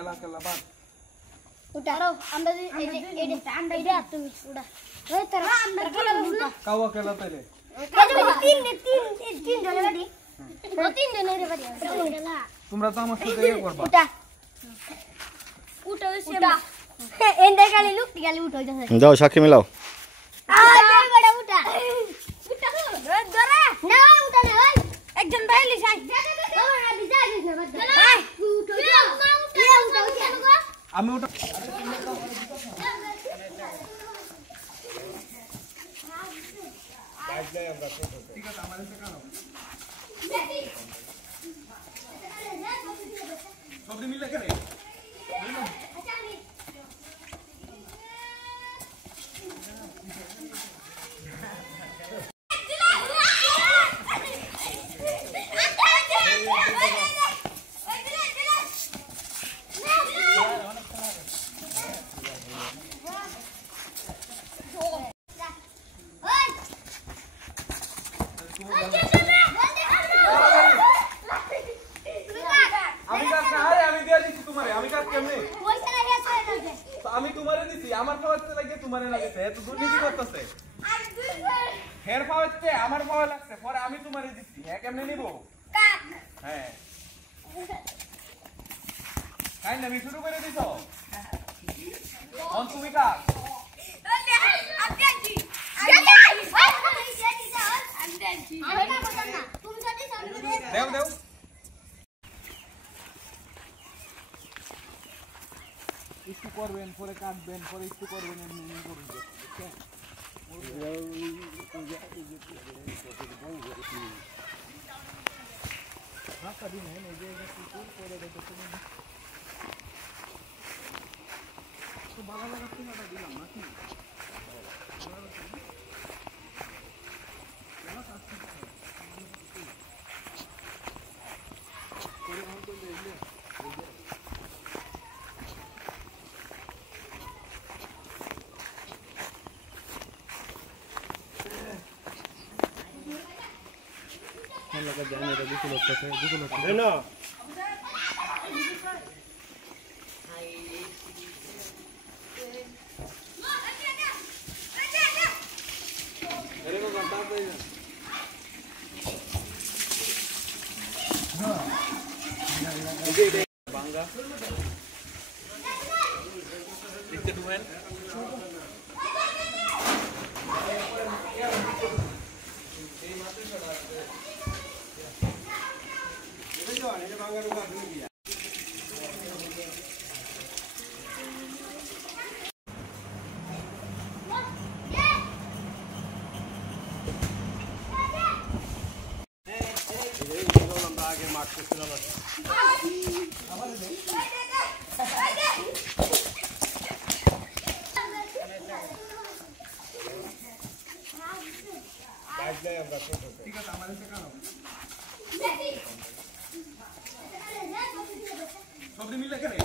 কেলা কেলা বাদ উঠারো আমরা এইটা তুমি উড়া ওই তোরা আমরা খেলা উঠা কাওয়া কেলা তাইলে তিন জনের বাড়ি তিন জনের বাড়ি তোমরা তো আমার সাথে ইয়ে করবা উঠা উঠা উঠা এন্ডে গালি লুক গালি উঠো যাও সাক্ষী মিলাও আরে বড় উঠা উঠা ধরে না উঠা না ওই একজন বাইলি যাই ওরা বিজা দিছ না বাদ উঠো উঠো আমি ওটা ঠিক আছে আমাদের থেকে নাও সব মিলে করে আমি তোমারে দিছি আমার পাওয়াতে লাগে তোমারে লাগছে এত দুর্নীতি করতেছে হের পাওয়াতে আমার পাওয়া লাগছে পরে আমি তোমারে দিছি হ্যাঁ কেমনে নিব হ্যাঁ কাই না শুরু করে দিছো অন তুমি কাক দেও দেও একটু করবেন পরে কাটবেন পরে একটু করবেন এমনি করবেন বুঝছেন রাস্তা দিন এই যে করে দেখো তুমি তো ভালো লাগাচ্ছে না দিলাম নাকি लगा जाने का बिल्कुल लगता है बिल्कुल लगता है ना अरे वो घंटा पे हां ये बांगा इतने दुमेन ठीक है हमारे से करो सब मिल के